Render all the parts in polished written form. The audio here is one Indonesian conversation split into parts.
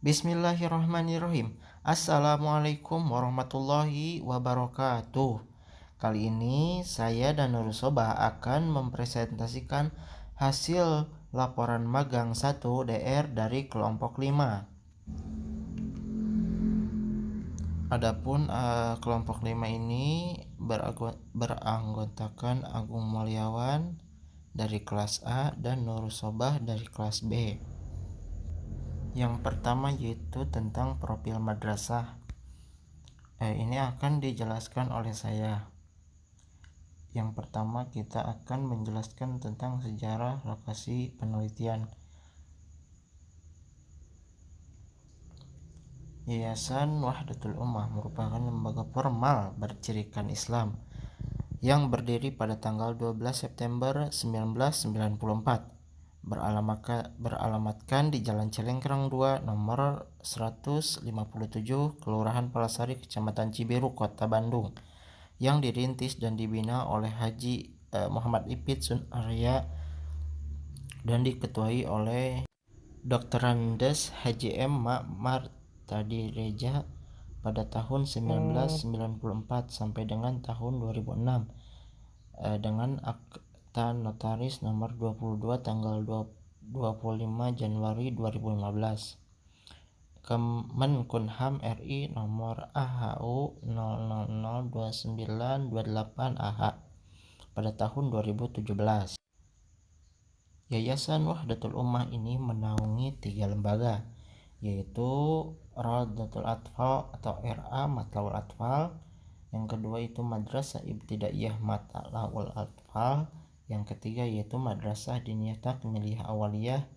Bismillahirrahmanirrahim. Assalamualaikum warahmatullahi wabarakatuh. Kali ini saya dan Nurul Sobah akan mempresentasikan hasil laporan magang 1 DR dari kelompok 5. Adapun kelompok 5 ini beranggotakan Agung Mulyawan dari kelas A dan Nurul Sobah dari kelas B. Yang pertama yaitu tentang profil madrasah. Ini akan dijelaskan oleh saya. Yang pertama kita akan menjelaskan tentang sejarah lokasi penelitian. Yayasan Wahdatul Ummah merupakan lembaga formal bercirikan Islam yang berdiri pada tanggal 12 September 1994. Beralamatkan di Jalan Celengkrang 2 nomor 157 Kelurahan Palasari Kecamatan Cibiru Kota Bandung, yang dirintis dan dibina oleh Haji Muhammad Ipid Sun Arya dan diketuai oleh Dr. Andes Haji M. Ma'mar Tadireja pada tahun 1994 sampai dengan tahun 2006 dengan akta notaris nomor 22 tanggal 25 Januari 2015. Kemenkumham RI nomor AHU 0002928AH pada tahun 2017. Yayasan Wahdatul Ummah ini menaungi 3 lembaga, yaitu Rawdatul Atfal atau RA Matlabul Atfal, yang kedua itu Madrasah Ibtidaiyah Matlabul Atfal, yang ketiga yaitu Madrasah Diniyah Takmiliyah Awaliyah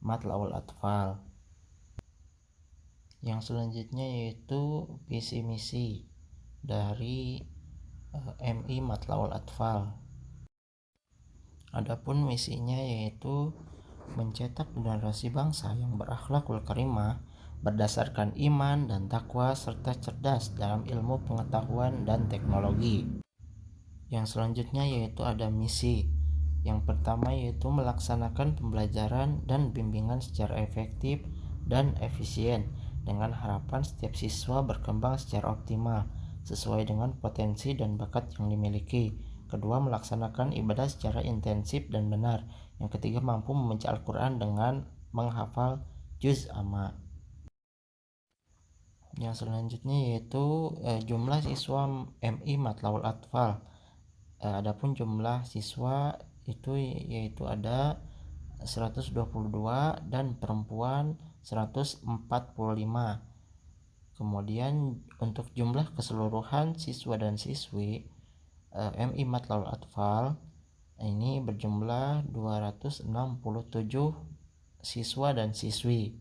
Matlabul Atfal. Yang selanjutnya yaitu visi misi dari MI Matlabul Atfal. Adapun misinya yaitu mencetak generasi bangsa yang berakhlakul karimah berdasarkan iman dan takwa serta cerdas dalam ilmu pengetahuan dan teknologi. Yang selanjutnya yaitu ada misi. Yang pertama yaitu melaksanakan pembelajaran dan bimbingan secara efektif dan efisien dengan harapan setiap siswa berkembang secara optimal sesuai dengan potensi dan bakat yang dimiliki. Kedua, melaksanakan ibadah secara intensif dan benar. Yang ketiga, mampu membaca Al-Quran dengan menghafal juz amma. Yang selanjutnya yaitu jumlah siswa MI Matlabul Atfal. Adapun jumlah siswa itu yaitu ada 122 dan perempuan 145. Kemudian untuk jumlah keseluruhan siswa dan siswi MI Matlabul Atfal ini berjumlah 267 siswa dan siswi.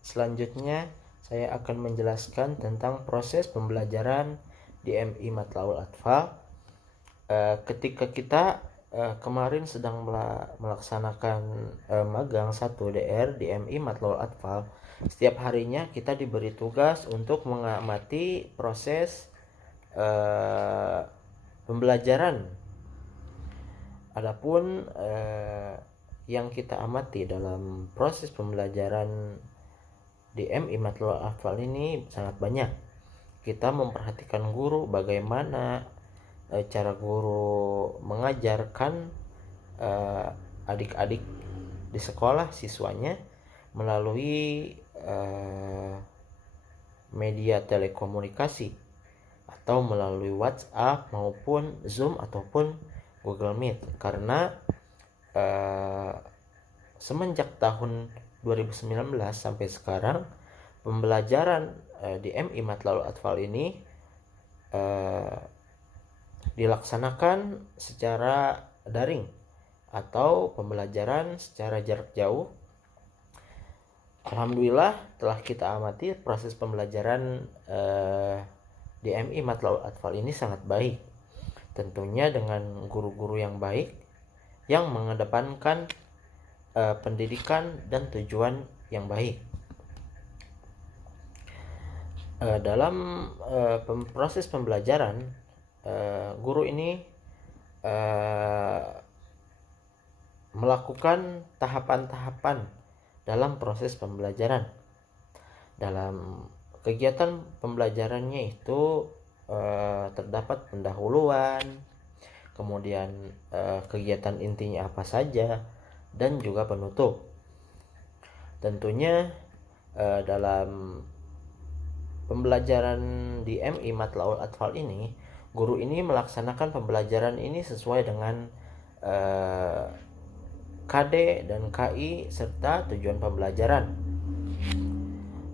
Selanjutnya saya akan menjelaskan tentang proses pembelajaran di MI Matlabul Atfal. Ketika kita kemarin sedang melaksanakan magang 1 DR di MI Matlabul Atfal, setiap harinya kita diberi tugas untuk mengamati proses pembelajaran. Adapun yang kita amati dalam proses pembelajaran di MI Matlabul Atfal ini sangat banyak. Kita memperhatikan guru, bagaimana cara guru mengajarkan adik-adik di sekolah siswanya melalui media telekomunikasi atau melalui WhatsApp maupun Zoom ataupun Google Meet. Karena semenjak tahun 2019 sampai sekarang pembelajaran di MI Matlabul Atfal ini dilaksanakan secara daring atau pembelajaran secara jarak jauh. Alhamdulillah telah kita amati proses pembelajaran di MI Matlabul Atfal ini sangat baik. Tentunya dengan guru-guru yang baik yang mengedepankan pendidikan dan tujuan yang baik. Dalam proses pembelajaran, guru ini melakukan tahapan-tahapan dalam proses pembelajaran. Dalam kegiatan pembelajarannya itu terdapat pendahuluan, kemudian kegiatan intinya apa saja, dan juga penutup. Tentunya dalam pembelajaran di MI Matlaul Atfal ini, guru ini melaksanakan pembelajaran ini sesuai dengan KD dan KI serta tujuan pembelajaran,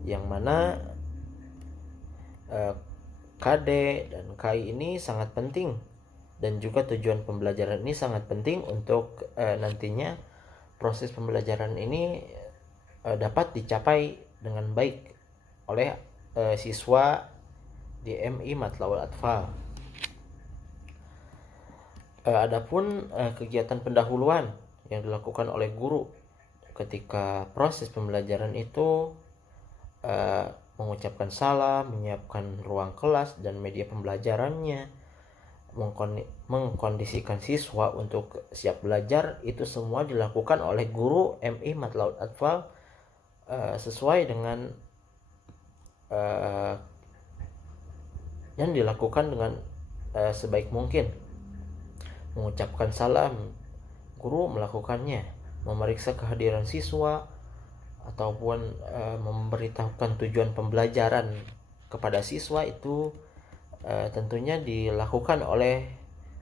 yang mana KD dan KI ini sangat penting, dan juga tujuan pembelajaran ini sangat penting untuk nantinya proses pembelajaran ini dapat dicapai dengan baik oleh siswa di MI Matlaul Atfal. Adapun kegiatan pendahuluan yang dilakukan oleh guru ketika proses pembelajaran itu mengucapkan salam, menyiapkan ruang kelas dan media pembelajarannya, mengkondisikan siswa untuk siap belajar, itu semua dilakukan oleh guru MI Matlaul Atfal sesuai dengan yang dilakukan dengan sebaik mungkin. Mengucapkan salam, guru melakukannya, memeriksa kehadiran siswa ataupun memberitahukan tujuan pembelajaran kepada siswa itu tentunya dilakukan oleh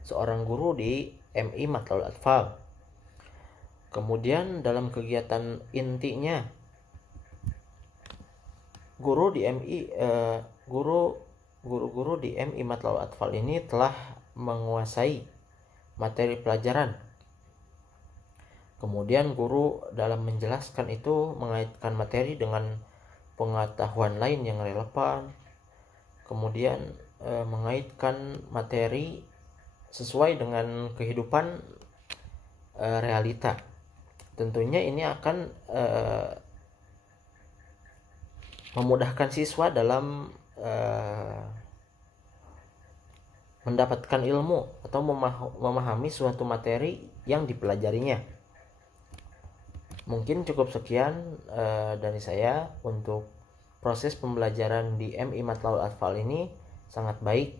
seorang guru di MI Matlaul Atfal. Kemudian dalam kegiatan intinya, guru-guru di MI Matlaul Atfal ini telah menguasai materi pelajaran. Kemudian guru dalam menjelaskan itu mengaitkan materi dengan pengetahuan lain yang relevan. Kemudian mengaitkan materi sesuai dengan kehidupan realita. Tentunya ini akan memudahkan siswa dalam mendapatkan ilmu atau memahami suatu materi yang dipelajarinya. Mungkin cukup sekian dari saya untuk proses pembelajaran di MI Matlaul Atfal ini sangat baik,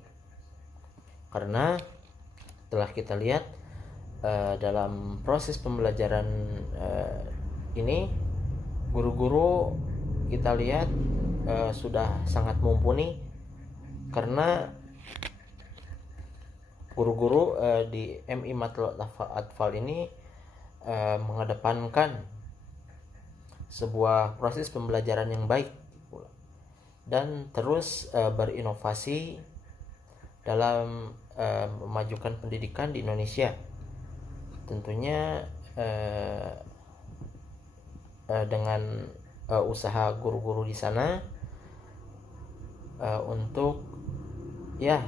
karena telah kita lihat dalam proses pembelajaran ini guru-guru kita lihat sudah sangat mumpuni, karena guru-guru di MI Matlaul Atfal ini mengedepankan sebuah proses pembelajaran yang baik dan terus berinovasi dalam memajukan pendidikan di Indonesia. Tentunya dengan usaha guru-guru di sana untuk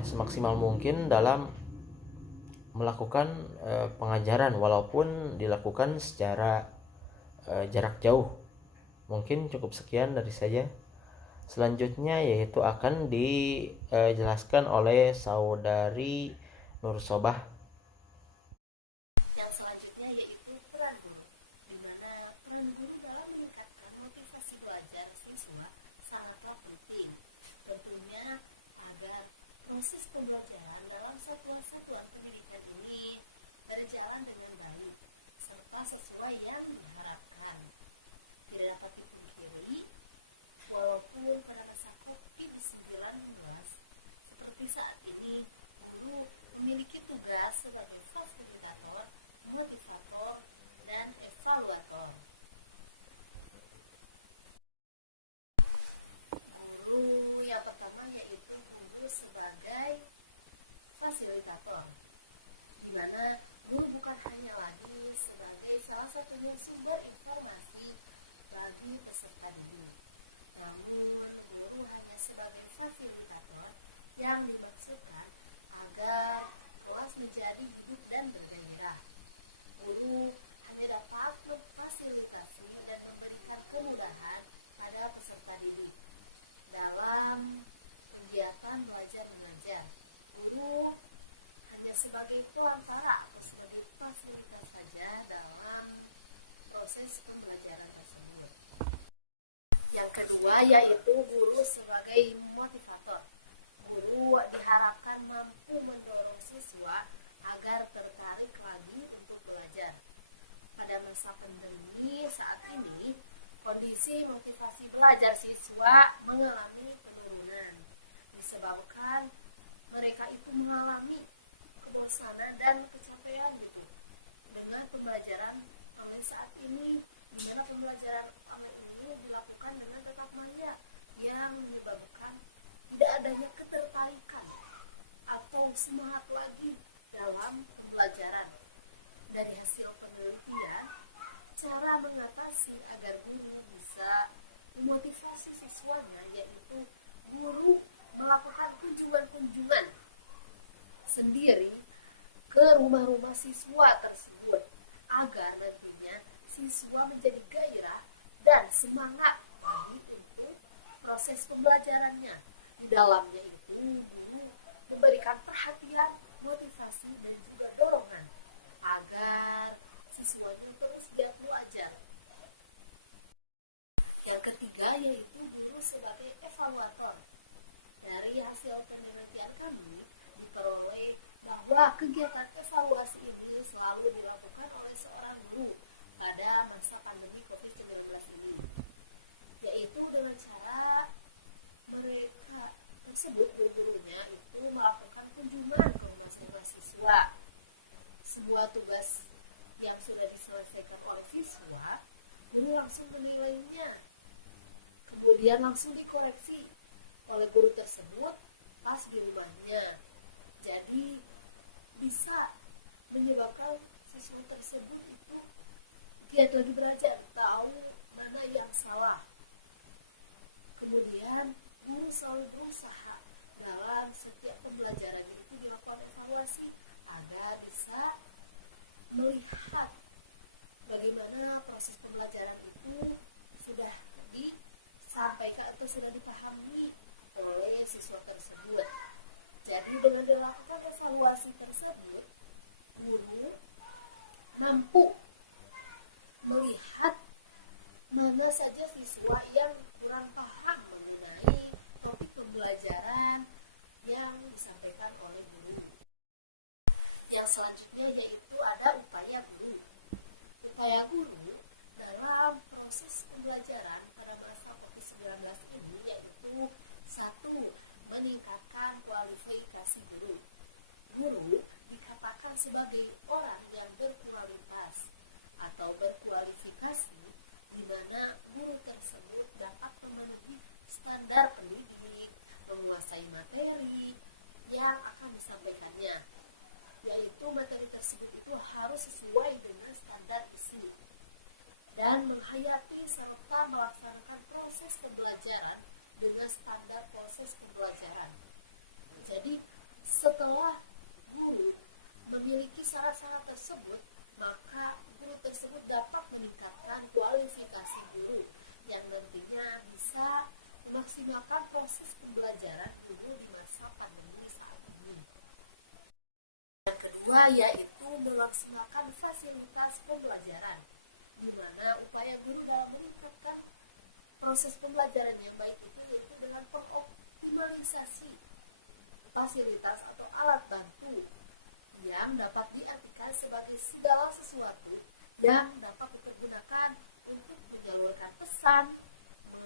semaksimal mungkin dalam melakukan pengajaran walaupun dilakukan secara jarak jauh. Mungkin cukup sekian dari saya. Selanjutnya yaitu akan dijelaskan oleh saudari Nur Sobah. Yang selanjutnya yaitu peran guru, di mana peran guru dalam meningkatkan motivasi belajar siswa sangatlah penting. Tentunya agar proses pembelajaran dalam satuan-satuan pendidikan ini berjalan dengan baik serta sesuai yang diharapkan. Tidak dapat dipungkiri, walaupun pada masa COVID-19 seperti saat ini, guru memiliki tugas sebagai fasilitator, motivator, dan evaluator. Lalu yang pertama yaitu guru sebagai fasilitator, di mana guru bukan hanya lagi sebagai salah satunya sumber informasi bagi peserta didik, namun guru hanya sebagai fasilitator yang dimaksudkan agar kelas menjadi hidup dan bergairah. Guru hanya dapat memfasilitasi dan memberikan kemudahan pada peserta didik, dalam kegiatan belajar mengajar. Guru hanya sebagai pelantara atau sebagai fasilitas saja dalam proses pembelajaran tersebut. Yang kedua yaitu guru sebagai motivator. Guru diharapkan mampu mendorong siswa agar tertarik lagi untuk belajar. Pada masa pandemi saat ini, kondisi motivasi belajar siswa mengalami penurunan disebabkan mereka itu mengalami kebosanan dan kecapean gitu dengan pembelajaran online saat ini, di mana pembelajaran online ini dilakukan dengan tatap maya yang menyebabkan tidak adanya ketertarikan atau semangat lagi dalam pembelajaran. Dari hasil penelitian, cara mengatasi agar guru bisa memotivasi siswanya yaitu guru melakukan kunjungan-kunjungan sendiri ke rumah-rumah siswa tersebut agar nantinya siswa menjadi gairah dan semangat lagi untuk proses pembelajarannya. Di dalamnya itu guru memberikan perhatian, motivasi dan juga dorongan agar siswanya terus giat belajar. Yang ketiga yaitu guru sebagai evaluator. Dari hasil penelitian kami diperoleh bahwa kegiatan evaluasi ini selalu dilakukan oleh seorang guru pada masa pandemi COVID-19 ini, yaitu dengan cara mereka tersebut guru-gurunya itu melakukan kunjungan ke rumah siswa. Sebuah tugas yang sudah diselesaikan oleh siswa, guru langsung menilainya, kemudian langsung dikoreksi oleh guru tersebut pas di rumahnya. Jadi bisa menyebabkan siswa tersebut itu giat lagi belajar, tahu mana yang salah. Kemudian guru selalu berusaha dalam setiap pembelajaran itu dilakukan evaluasi agar bisa melihat bagaimana proses pembelajaran itu sudah disampaikan atau sudah dipahami oleh siswa tersebut. Jadi dengan dilakukan evaluasi tersebut, guru mampu melihat mana saja siswa yang kurang paham mengenai topik pembelajaran yang disampaikan oleh guru. Yang selanjutnya yaitu ada upaya guru. Upaya guru dalam proses pembelajaran pada masa COVID-19 ini yaitu 1. Meningkatkan kualifikasi guru. Guru dikatakan sebagai orang yang berkualitas atau berkualifikasi di mana guru tersebut dapat memenuhi standar pendidik, menguasai materi yang akan disampaikannya, yaitu materi tersebut itu harus sesuai dengan standar isi dan menghayati serta melaksanakan proses pembelajaran dengan standar proses pembelajaran. Jadi setelah guru memiliki syarat-syarat tersebut, maka guru tersebut dapat meningkatkan kualifikasi guru yang nantinya bisa memaksimalkan proses pembelajaran guru di masa pandemi saat ini. Yang kedua yaitu memaksimalkan fasilitas pembelajaran, di mana upaya guru dalam meningkatkan proses pembelajaran yang baik itu yaitu dengan pengoptimalisasi fasilitas atau alat bantu yang dapat diartikan sebagai segala sesuatu yang dapat dipergunakan untuk menyalurkan pesan,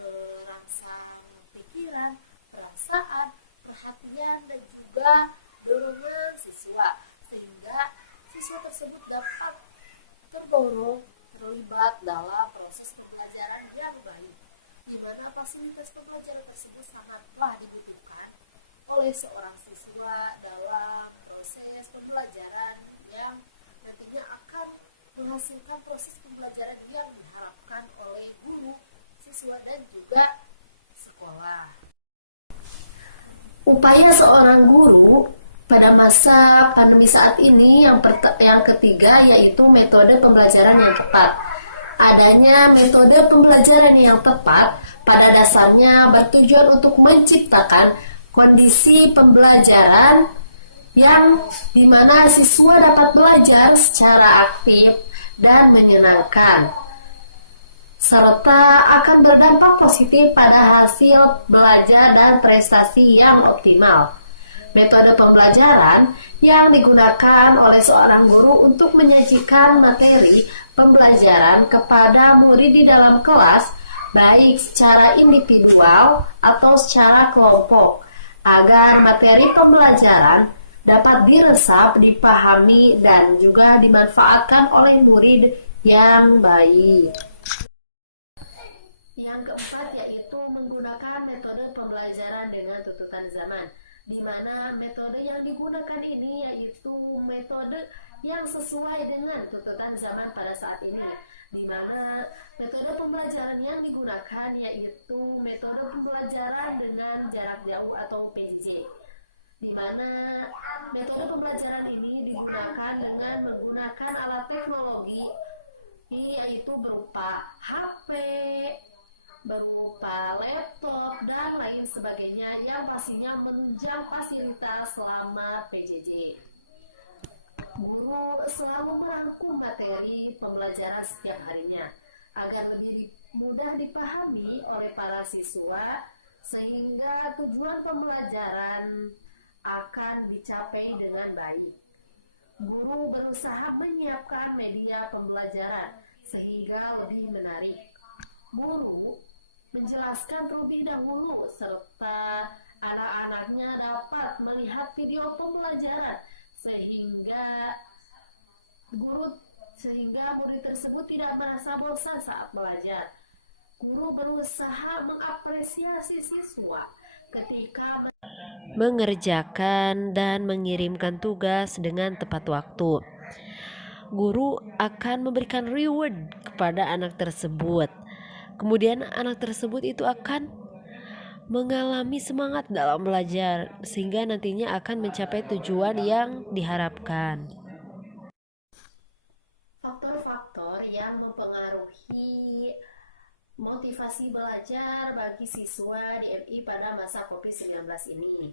merangsang pikiran, perasaan, perhatian dan juga dorongan siswa, sehingga siswa tersebut dapat terdorong terlibat dalam proses pembelajaran yang baik, di mana fasilitas pembelajaran tersebut sangatlah dibutuhkan oleh seorang siswa dalam proses pembelajaran yang nantinya akan menghasilkan proses pembelajaran yang diharapkan oleh guru, siswa dan juga sekolah. Upaya seorang guru pada masa pandemi saat ini yang ketiga yaitu metode pembelajaran yang tepat. Adanya metode pembelajaran yang tepat pada dasarnya bertujuan untuk menciptakan kondisi pembelajaran yang dimana siswa dapat belajar secara aktif dan menyenangkan, serta akan berdampak positif pada hasil belajar dan prestasi yang optimal. Metode pembelajaran yang digunakan oleh seorang guru untuk menyajikan materi pembelajaran kepada murid di dalam kelas, baik secara individual atau secara kelompok, agar materi pembelajaran dapat diresap, dipahami, dan juga dimanfaatkan oleh murid yang baik. Yang keempat yaitu menggunakan metode pembelajaran dengan tuntutan zaman, di mana metode yang digunakan ini yaitu metode yang sesuai dengan tuntutan zaman pada saat ini, di mana metode pembelajaran yang digunakan yaitu metode pembelajaran dengan jarak jauh atau PJJ, di mana metode pembelajaran ini digunakan dengan menggunakan alat teknologi yaitu berupa HP, berupa laptop, dan lain sebagainya yang pastinya menunjang fasilitas selama PJJ. Guru selalu merangkum materi pembelajaran setiap harinya agar lebih mudah dipahami oleh para siswa, sehingga tujuan pembelajaran akan dicapai dengan baik. Guru berusaha menyiapkan media pembelajaran sehingga lebih menarik. Guru menjelaskan terlebih dahulu serta anak-anaknya dapat melihat video pembelajaran sehingga murid tersebut tidak merasa bosan saat belajar. Guru berusaha mengapresiasi siswa ketika mengerjakan dan mengirimkan tugas dengan tepat waktu. Guru akan memberikan reward kepada anak tersebut. Kemudian anak tersebut itu akan mengalami semangat dalam belajar sehingga nantinya akan mencapai tujuan yang diharapkan. Faktor-faktor yang mempengaruhi motivasi belajar bagi siswa di MI pada masa COVID-19 ini,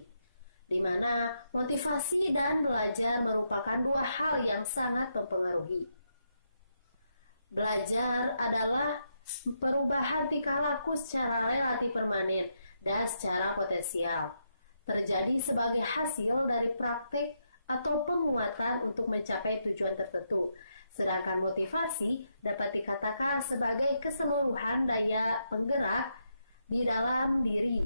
di mana motivasi dan belajar merupakan dua hal yang sangat mempengaruhi. Belajar adalah perubahan tingkah laku secara relatif permanen dan secara potensial, terjadi sebagai hasil dari praktik atau penguatan untuk mencapai tujuan tertentu. Sedangkan motivasi dapat dikatakan sebagai keseluruhan daya penggerak di dalam diri,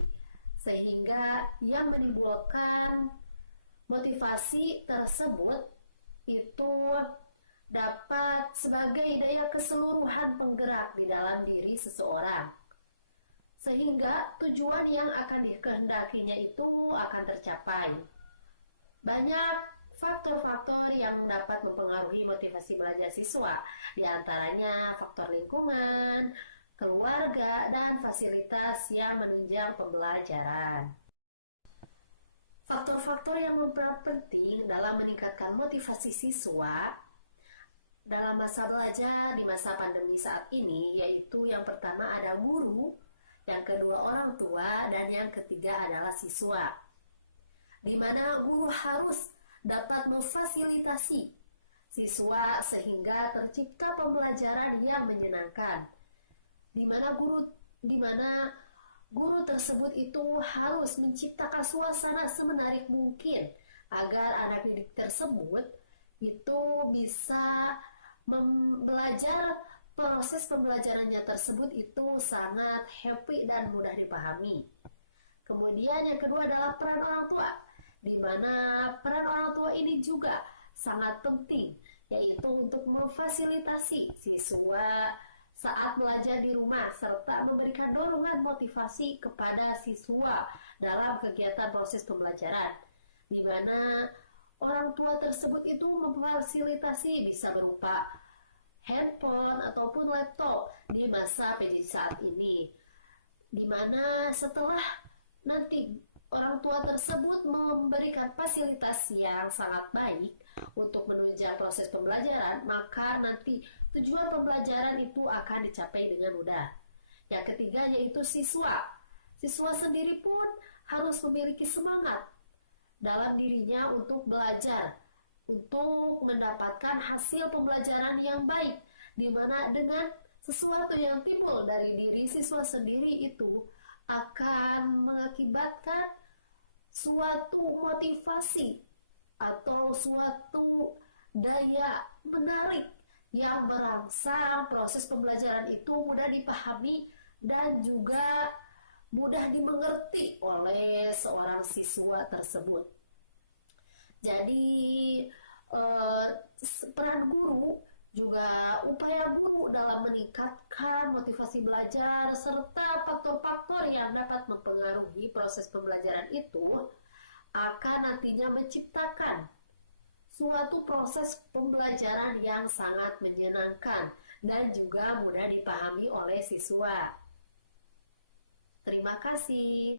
sehingga yang menimbulkan motivasi tersebut itu dapat sebagai daya keseluruhan penggerak di dalam diri seseorang, sehingga tujuan yang akan dikehendakinya itu akan tercapai. Banyak faktor-faktor yang dapat mempengaruhi motivasi belajar siswa, di antaranya faktor lingkungan, keluarga, dan fasilitas yang menunjang pembelajaran. Faktor-faktor yang berperan penting dalam meningkatkan motivasi siswa dalam masa belajar di masa pandemi saat ini, yaitu yang pertama ada guru, yang kedua orang tua, dan yang ketiga adalah siswa, di mana guru harus dapat memfasilitasi siswa sehingga tercipta pembelajaran yang menyenangkan, di mana guru tersebut itu harus menciptakan suasana semenarik mungkin agar anak didik tersebut itu bisa belajar. Proses pembelajarannya tersebut itu sangat happy dan mudah dipahami. Kemudian yang kedua adalah peran orang tua, di mana peran orang tua ini juga sangat penting, yaitu untuk memfasilitasi siswa saat belajar di rumah serta memberikan dorongan motivasi kepada siswa dalam kegiatan proses pembelajaran, di mana orang tua tersebut itu memfasilitasi bisa berupa handphone ataupun laptop di masa PJJ saat ini, di mana setelah nanti orang tua tersebut memberikan fasilitas yang sangat baik untuk menunjang proses pembelajaran, maka nanti tujuan pembelajaran itu akan dicapai dengan mudah. Yang ketiga yaitu siswa. Siswa sendiri pun harus memiliki semangat dalam dirinya untuk belajar, untuk mendapatkan hasil pembelajaran yang baik, di mana dengan sesuatu yang timbul dari diri siswa sendiri itu akan mengakibatkan suatu motivasi atau suatu daya menarik yang merangsang proses pembelajaran itu mudah dipahami dan juga mudah dimengerti oleh seorang siswa tersebut. Jadi peran guru juga upaya guru dalam meningkatkan motivasi belajar serta faktor-faktor yang dapat mempengaruhi proses pembelajaran itu akan nantinya menciptakan suatu proses pembelajaran yang sangat menyenangkan dan juga mudah dipahami oleh siswa. Terima kasih.